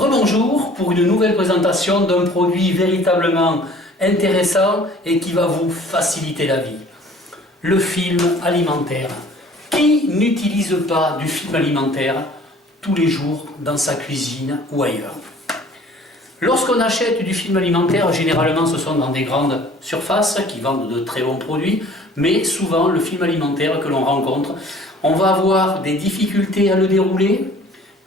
Rebonjour pour une nouvelle présentation d'un produit véritablement intéressant et qui va vous faciliter la vie. Le film alimentaire. Qui n'utilise pas du film alimentaire tous les jours dans sa cuisine ou ailleurs? Lorsqu'on achète du film alimentaire, généralement ce sont dans des grandes surfaces qui vendent de très bons produits, mais souvent le film alimentaire que l'on rencontre, on va avoir des difficultés à le dérouler.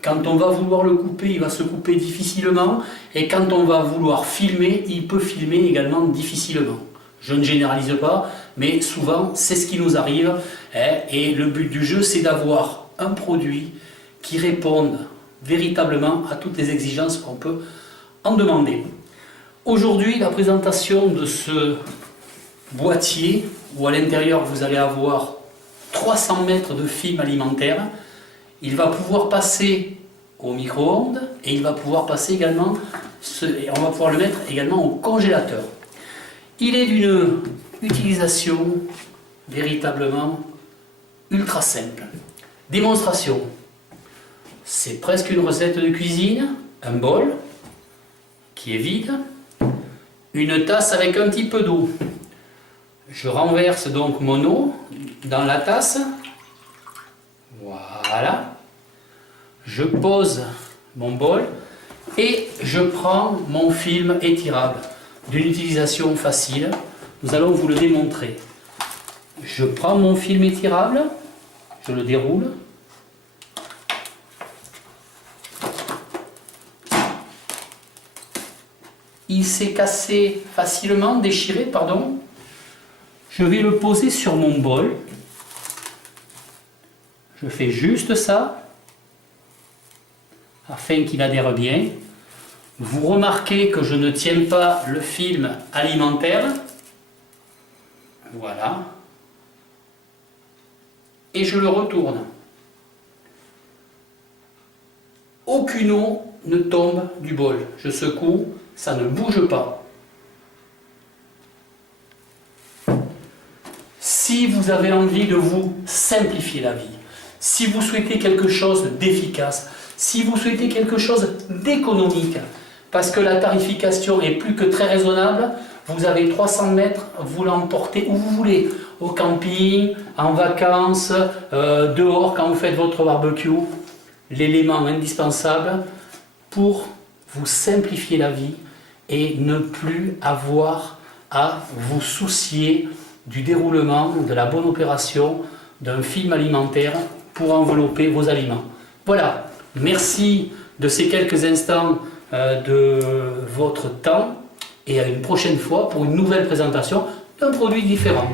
Quand on va vouloir le couper, il va se couper difficilement, et quand on va vouloir filmer, il peut filmer également difficilement. Je ne généralise pas, mais souvent c'est ce qui nous arrive, et le but du jeu c'est d'avoir un produit qui réponde véritablement à toutes les exigences qu'on peut en demander. Aujourd'hui, la présentation de ce boîtier, où à l'intérieur vous allez avoir 300 mètres de film alimentaire. Il va pouvoir passer au micro-ondes et il va pouvoir passer également, on va pouvoir le mettre également au congélateur. Il est d'une utilisation véritablement ultra simple. Démonstration. C'est presque une recette de cuisine. Un bol qui est vide, une tasse avec un petit peu d'eau. Je renverse donc mon eau dans la tasse. Voilà. Je pose mon bol et je prends mon film étirable d'une utilisation facile. Nous allons vous le démontrer. Je prends mon film étirable, je le déroule. Il s'est cassé facilement, déchiré, pardon. Je vais le poser sur mon bol. Je fais juste ça, afin qu'il adhère bien. Vous remarquez que je ne tiens pas le film alimentaire. Voilà. Et je le retourne. Aucune eau ne tombe du bol. Je secoue, ça ne bouge pas. Si vous avez envie de vous simplifier la vie, si vous souhaitez quelque chose d'efficace, si vous souhaitez quelque chose d'économique, parce que la tarification est plus que très raisonnable, vous avez 300 mètres, vous l'emportez où vous voulez, au camping, en vacances, dehors quand vous faites votre barbecue, l'élément indispensable pour vous simplifier la vie et ne plus avoir à vous soucier du déroulement, de la bonne opération d'un film alimentaire pour envelopper vos aliments. Voilà, merci de ces quelques instants de votre temps et à une prochaine fois pour une nouvelle présentation d'un produit différent.